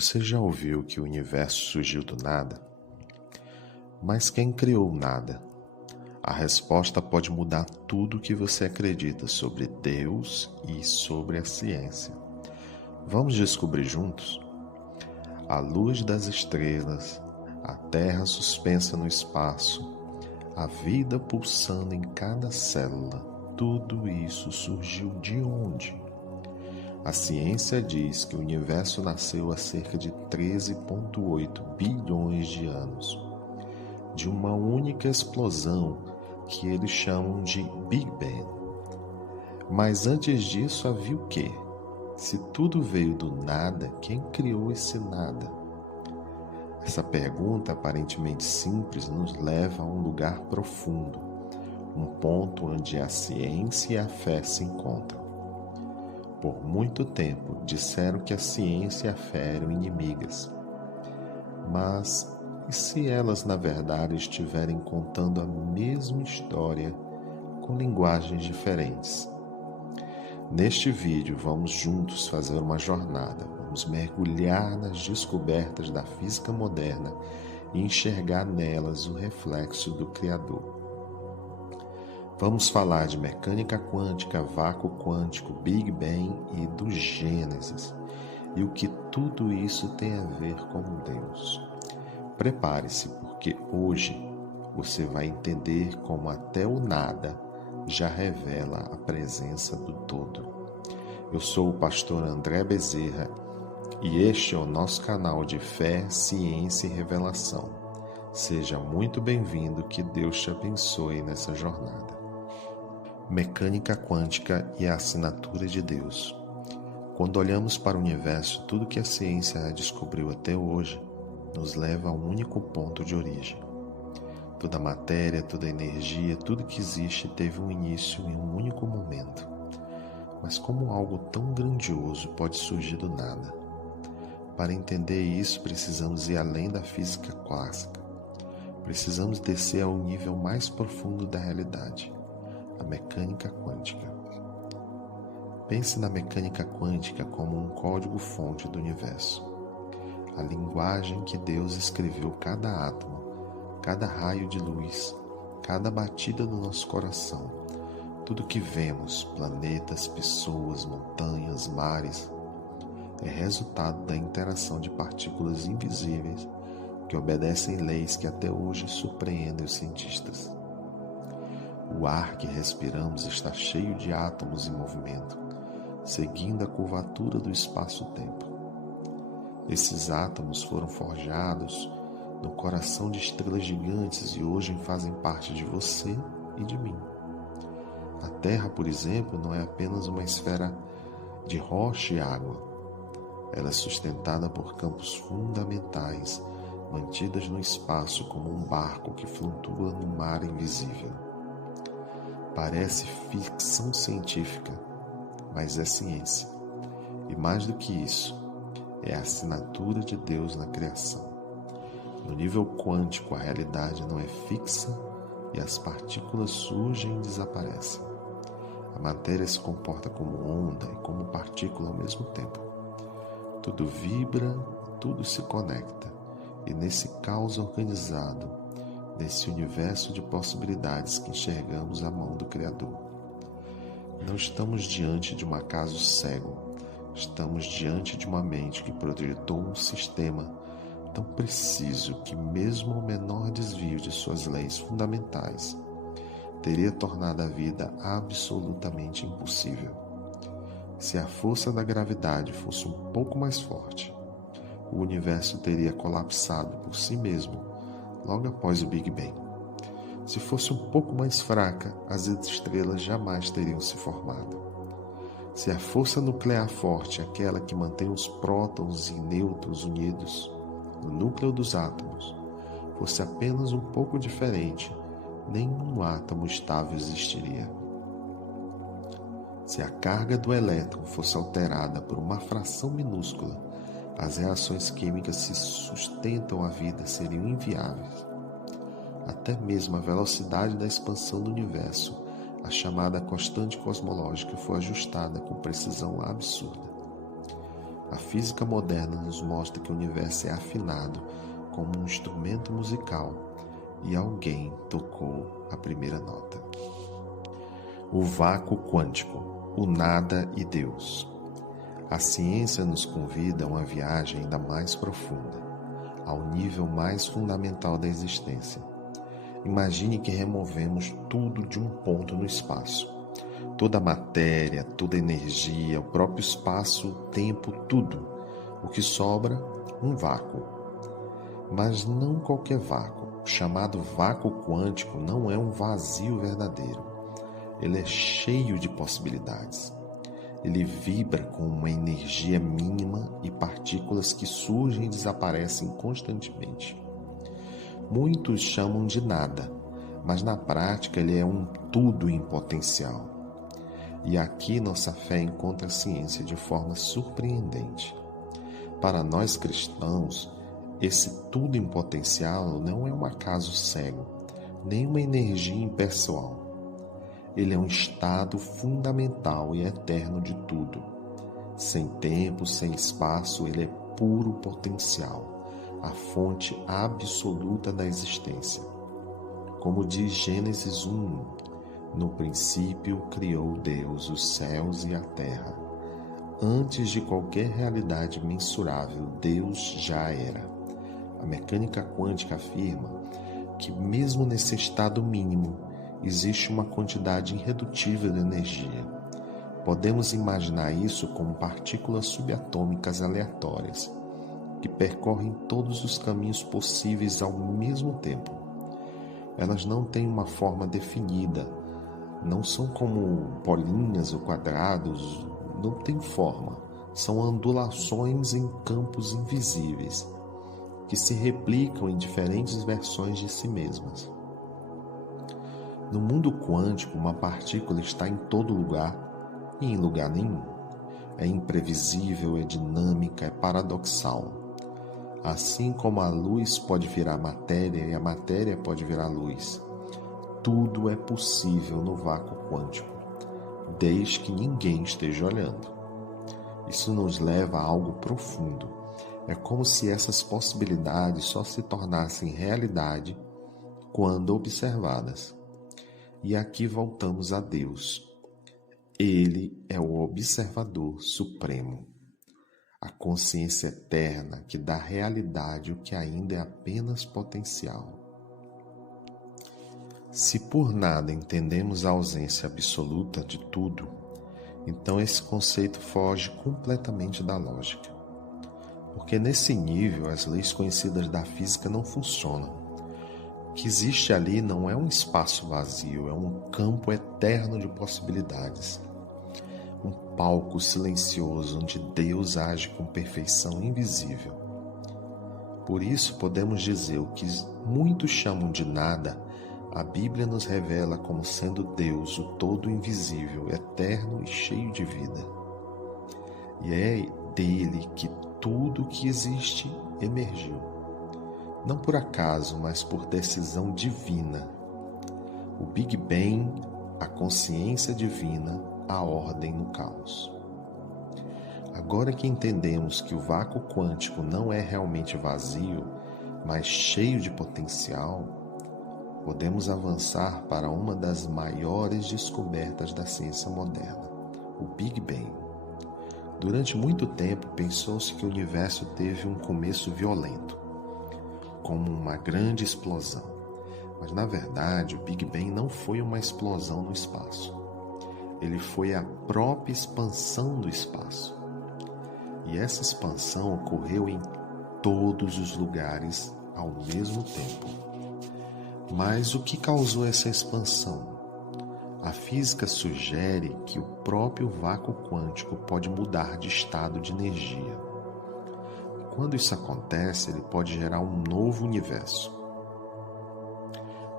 Você já ouviu que o universo surgiu do nada? Mas quem criou o nada? A resposta pode mudar tudo o que você acredita sobre Deus e sobre a ciência. Vamos descobrir juntos? A luz das estrelas, a Terra suspensa no espaço, a vida pulsando em cada célula, tudo isso surgiu de onde? A ciência diz que o universo nasceu há cerca de 13,8 bilhões de anos, de uma única explosão que eles chamam de Big Bang. Mas antes disso havia o quê? Se tudo veio do nada, quem criou esse nada? Essa pergunta aparentemente simples nos leva a um lugar profundo, um ponto onde a ciência e a fé se encontram. Por muito tempo disseram que a ciência e a fé eram inimigas. Mas e se elas na verdade estiverem contando a mesma história com linguagens diferentes? Neste vídeo vamos juntos fazer uma jornada, vamos mergulhar nas descobertas da física moderna e enxergar nelas o reflexo do Criador. Vamos falar de mecânica quântica, vácuo quântico, Big Bang e do Gênesis, e o que tudo isso tem a ver com Deus. Prepare-se, porque hoje você vai entender como até o nada já revela a presença do todo. Eu sou o pastor André Bezerra e este é o nosso canal de fé, ciência e revelação. Seja muito bem-vindo, que Deus te abençoe nessa jornada. Mecânica quântica e a assinatura de Deus. Quando olhamos para o universo, tudo que a ciência descobriu até hoje nos leva a um único ponto de origem. Toda a matéria, toda a energia, tudo que existe teve um início em um único momento. Mas como algo tão grandioso pode surgir do nada? Para entender isso, precisamos ir além da física clássica. Precisamos descer ao nível mais profundo da realidade, a mecânica quântica. Pense na mecânica quântica como um código-fonte do universo. A linguagem que Deus escreveu cada átomo, cada raio de luz, cada batida do nosso coração, tudo que vemos, planetas, pessoas, montanhas, mares, é resultado da interação de partículas invisíveis que obedecem leis que até hoje surpreendem os cientistas. O ar que respiramos está cheio de átomos em movimento, seguindo a curvatura do espaço-tempo. Esses átomos foram forjados no coração de estrelas gigantes e hoje fazem parte de você e de mim. A Terra, por exemplo, não é apenas uma esfera de rocha e água. Ela é sustentada por campos fundamentais, mantidas no espaço como um barco que flutua no mar invisível. Parece ficção científica, mas é ciência. E mais do que isso, é a assinatura de Deus na criação. No nível quântico, a realidade não é fixa e as partículas surgem e desaparecem. A matéria se comporta como onda e como partícula ao mesmo tempo. Tudo vibra, tudo se conecta. E nesse caos organizado, nesse universo de possibilidades que enxergamos a mão do Criador, não estamos diante de um acaso cego. Estamos diante de uma mente que projetou um sistema tão preciso que mesmo o menor desvio de suas leis fundamentais teria tornado a vida absolutamente impossível. Se a força da gravidade fosse um pouco mais forte, o universo teria colapsado por si mesmo logo após o Big Bang. Se fosse um pouco mais fraca, as estrelas jamais teriam se formado. Se a força nuclear forte, aquela que mantém os prótons e nêutrons unidos no núcleo dos átomos, fosse apenas um pouco diferente, nenhum átomo estável existiria. Se a carga do elétron fosse alterada por uma fração minúscula, as reações químicas que sustentam a vida seriam inviáveis. Até mesmo a velocidade da expansão do universo, a chamada constante cosmológica, foi ajustada com precisão absurda. A física moderna nos mostra que o universo é afinado como um instrumento musical e alguém tocou a primeira nota. O vácuo quântico, o nada e Deus. A ciência nos convida a uma viagem ainda mais profunda, ao nível mais fundamental da existência. Imagine que removemos tudo de um ponto no espaço. Toda a matéria, toda a energia, o próprio espaço, o tempo, tudo. O que sobra? Um vácuo. Mas não qualquer vácuo. O chamado vácuo quântico não é um vazio verdadeiro. Ele é cheio de possibilidades. Ele vibra com uma energia mínima e partículas que surgem e desaparecem constantemente. Muitos chamam de nada, mas na prática ele é um tudo em potencial. E aqui nossa fé encontra a ciência de forma surpreendente. Para nós cristãos, esse tudo em potencial não é um acaso cego, nem uma energia impessoal. Ele é um estado fundamental e eterno de tudo. Sem tempo, sem espaço, ele é puro potencial, a fonte absoluta da existência. Como diz Gênesis 1:1, no princípio criou Deus os céus e a terra. Antes de qualquer realidade mensurável, Deus já era. A mecânica quântica afirma que mesmo nesse estado mínimo, existe uma quantidade irredutível de energia. Podemos imaginar isso como partículas subatômicas aleatórias, que percorrem todos os caminhos possíveis ao mesmo tempo. Elas não têm uma forma definida, não são como bolinhas ou quadrados, não têm forma. São ondulações em campos invisíveis, que se replicam em diferentes versões de si mesmas. No mundo quântico, uma partícula está em todo lugar e em lugar nenhum. É imprevisível, é dinâmica, é paradoxal. Assim como a luz pode virar matéria e a matéria pode virar luz, tudo é possível no vácuo quântico, desde que ninguém esteja olhando. Isso nos leva a algo profundo. É como se essas possibilidades só se tornassem realidade quando observadas. E aqui voltamos a Deus. Ele é o observador supremo, a consciência eterna que dá realidade o que ainda é apenas potencial. Se por nada entendemos a ausência absoluta de tudo, então esse conceito foge completamente da lógica. Porque nesse nível as leis conhecidas da física não funcionam. O que existe ali não é um espaço vazio, é um campo eterno de possibilidades. Um palco silencioso onde Deus age com perfeição invisível. Por isso podemos dizer o que muitos chamam de nada, a Bíblia nos revela como sendo Deus, o todo invisível, eterno e cheio de vida. E é dele que tudo que existe emergiu. Não por acaso, mas por decisão divina. O Big Bang, a consciência divina, a ordem no caos. Agora que entendemos que o vácuo quântico não é realmente vazio, mas cheio de potencial, podemos avançar para uma das maiores descobertas da ciência moderna, o Big Bang. Durante muito tempo, pensou-se que o universo teve um começo violento, como uma grande explosão. Mas, na verdade, o Big Bang não foi uma explosão no espaço. Ele foi a própria expansão do espaço. E essa expansão ocorreu em todos os lugares ao mesmo tempo. Mas o que causou essa expansão? A física sugere que o próprio vácuo quântico pode mudar de estado de energia. Quando isso acontece, ele pode gerar um novo universo.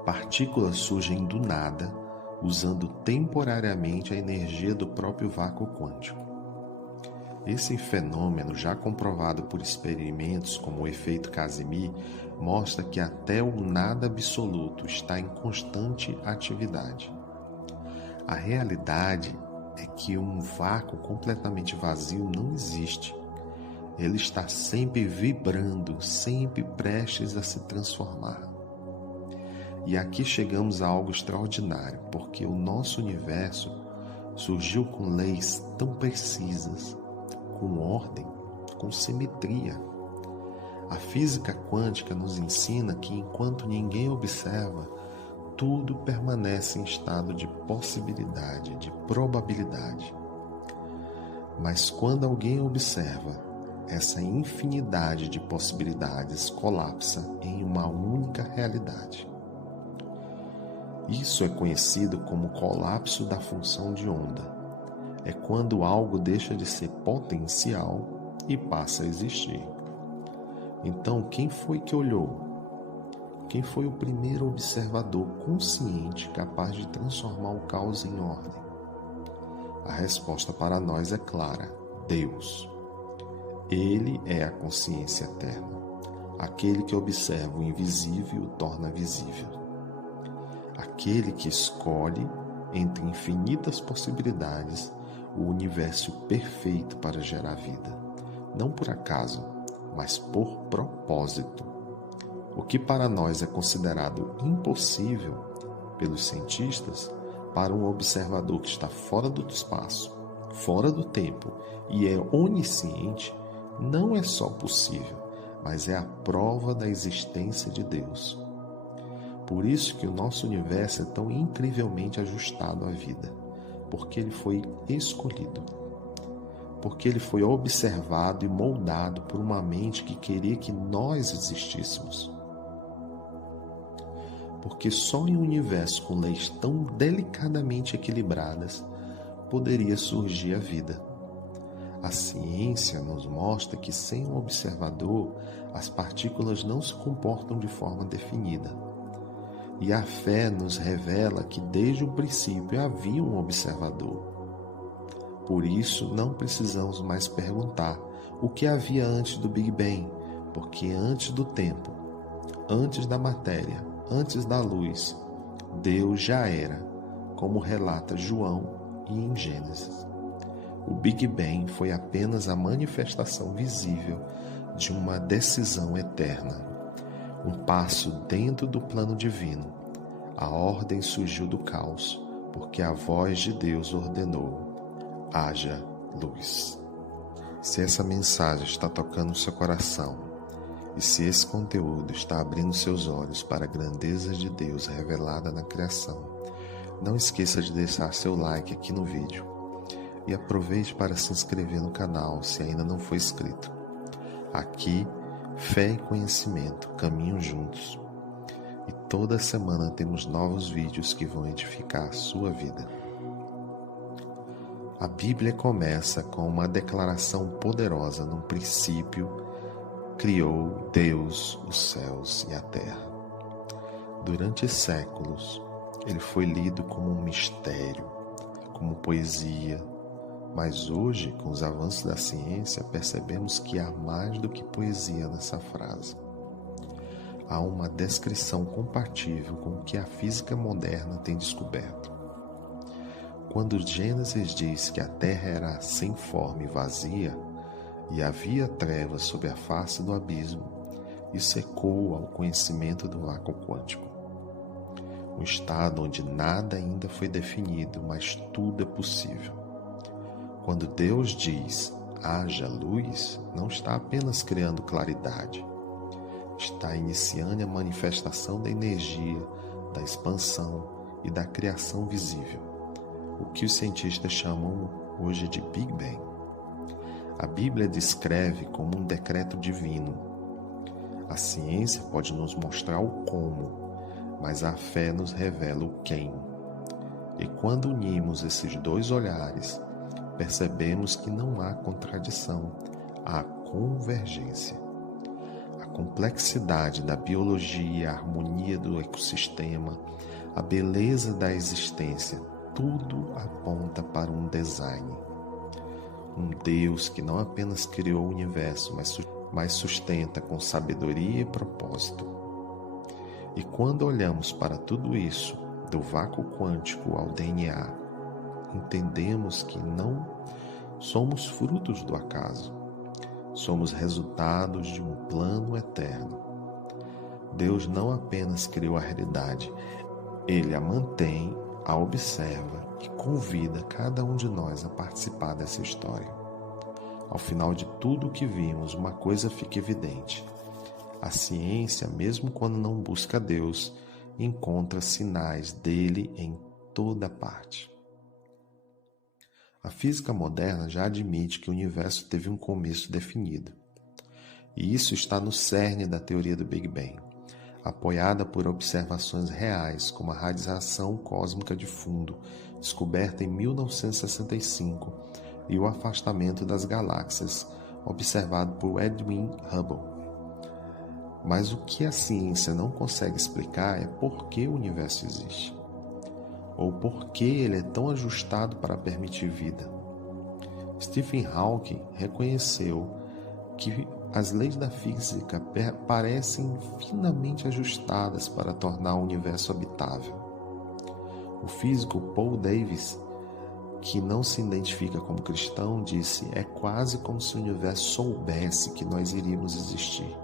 Partículas surgem do nada, usando temporariamente a energia do próprio vácuo quântico. Esse fenômeno, já comprovado por experimentos como o efeito Casimir, mostra que até o nada absoluto está em constante atividade. A realidade é que um vácuo completamente vazio não existe. Ele está sempre vibrando, sempre prestes a se transformar. E aqui chegamos a algo extraordinário, porque o nosso universo surgiu com leis tão precisas, com ordem, com simetria. A física quântica nos ensina que enquanto ninguém observa, tudo permanece em estado de possibilidade, de probabilidade. Mas quando alguém observa, essa infinidade de possibilidades colapsa em uma única realidade. Isso é conhecido como colapso da função de onda. É quando algo deixa de ser potencial e passa a existir. Então, quem foi que olhou? Quem foi o primeiro observador consciente capaz de transformar o caos em ordem? A resposta para nós é clara: Deus. Ele é a consciência eterna, aquele que observa o invisível e o torna visível. Aquele que escolhe, entre infinitas possibilidades, o universo perfeito para gerar vida, não por acaso, mas por propósito. O que para nós é considerado impossível pelos cientistas, para um observador que está fora do espaço, fora do tempo e é onisciente, não é só possível, mas é a prova da existência de Deus. Por isso que o nosso universo é tão incrivelmente ajustado à vida, porque ele foi escolhido, porque ele foi observado e moldado por uma mente que queria que nós existíssemos. Porque só em um universo com leis tão delicadamente equilibradas poderia surgir a vida. A ciência nos mostra que sem um observador, as partículas não se comportam de forma definida. E a fé nos revela que desde o princípio havia um observador. Por isso, não precisamos mais perguntar o que havia antes do Big Bang, porque antes do tempo, antes da matéria, antes da luz, Deus já era, como relata João e em Gênesis. O Big Bang foi apenas a manifestação visível de uma decisão eterna, um passo dentro do plano divino. A ordem surgiu do caos, porque a voz de Deus ordenou: haja luz. Se essa mensagem está tocando o seu coração, e se esse conteúdo está abrindo seus olhos para a grandeza de Deus revelada na criação, não esqueça de deixar seu like aqui no vídeo e aproveite para se inscrever no canal se ainda não for inscrito. Aqui, fé e conhecimento caminham juntos e toda semana temos novos vídeos que vão edificar a sua vida. A Bíblia começa com uma declaração poderosa: no princípio criou Deus os céus e a terra. Durante séculos, ele foi lido como um mistério, como poesia, mas hoje, com os avanços da ciência, percebemos que há mais do que poesia nessa frase. Há uma descrição compatível com o que a física moderna tem descoberto. Quando Gênesis diz que a terra era sem forma e vazia, e havia trevas sobre a face do abismo, isso ecoa ao conhecimento do vácuo quântico. Um estado onde nada ainda foi definido, mas tudo é possível. Quando Deus diz, haja luz, não está apenas criando claridade, está iniciando a manifestação da energia, da expansão e da criação visível, o que os cientistas chamam hoje de Big Bang. A Bíblia descreve como um decreto divino. A ciência pode nos mostrar o como, mas a fé nos revela o quem. E quando unimos esses dois olhares, percebemos que não há contradição, há convergência. A complexidade da biologia, a harmonia do ecossistema, a beleza da existência, tudo aponta para um design. Um Deus que não apenas criou o universo, mas sustenta com sabedoria e propósito. E quando olhamos para tudo isso, do vácuo quântico ao DNA, entendemos que não somos frutos do acaso. Somos resultados de um plano eterno. Deus não apenas criou a realidade, Ele a mantém, a observa e convida cada um de nós a participar dessa história. Ao final de tudo o que vimos, uma coisa fica evidente. A ciência, mesmo quando não busca Deus, encontra sinais dele em toda parte. A física moderna já admite que o universo teve um começo definido. E isso está no cerne da teoria do Big Bang, apoiada por observações reais como a radiação cósmica de fundo, descoberta em 1965, e o afastamento das galáxias, observado por Edwin Hubble. Mas o que a ciência não consegue explicar é por que o universo existe, ou por que ele é tão ajustado para permitir vida. Stephen Hawking reconheceu que as leis da física parecem finamente ajustadas para tornar o universo habitável. O físico Paul Davies, que não se identifica como cristão, disse: é quase como se o universo soubesse que nós iríamos existir.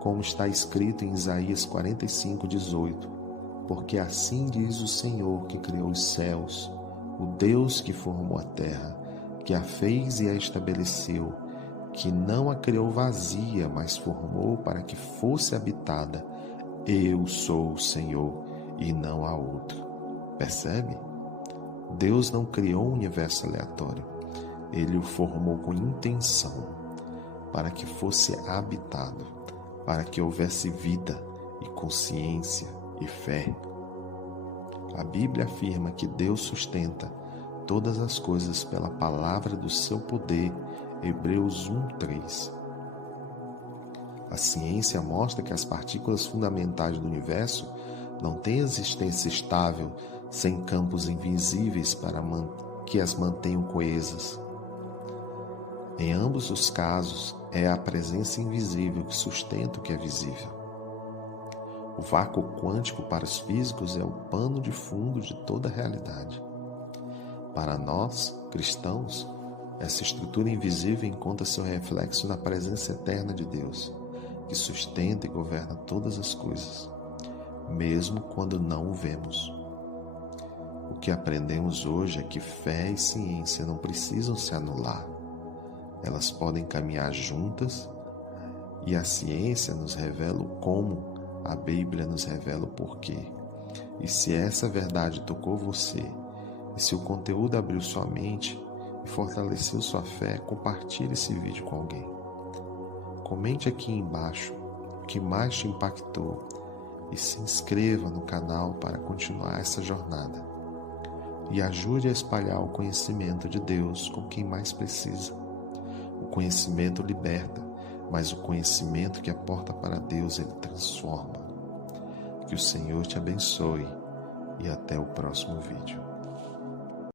Como está escrito em Isaías 45:18, porque assim diz o Senhor que criou os céus, o Deus que formou a terra, que a fez e a estabeleceu, que não a criou vazia, mas formou para que fosse habitada. Eu sou o Senhor e não há outro. Percebe? Deus não criou um universo aleatório. Ele o formou com intenção, para que fosse habitado, para que houvesse vida e consciência e fé. A Bíblia afirma que Deus sustenta todas as coisas pela palavra do seu poder. Hebreus 1:3. A ciência mostra que as partículas fundamentais do universo não têm existência estável sem campos invisíveis para que as mantenham coesas. Em ambos os casos, é a presença invisível que sustenta o que é visível. O vácuo quântico para os físicos é o pano de fundo de toda a realidade. Para nós, cristãos, essa estrutura invisível encontra seu reflexo na presença eterna de Deus, que sustenta e governa todas as coisas, mesmo quando não o vemos. O que aprendemos hoje é que fé e ciência não precisam se anular. Elas podem caminhar juntas, e a ciência nos revela o como, a Bíblia nos revela o porquê. E se essa verdade tocou você, e se o conteúdo abriu sua mente e fortaleceu sua fé, compartilhe esse vídeo com alguém. Comente aqui embaixo o que mais te impactou e se inscreva no canal para continuar essa jornada. E ajude a espalhar o conhecimento de Deus com quem mais precisa. O conhecimento liberta, mas o conhecimento que aporta para Deus, ele transforma. Que o Senhor te abençoe e até o próximo vídeo.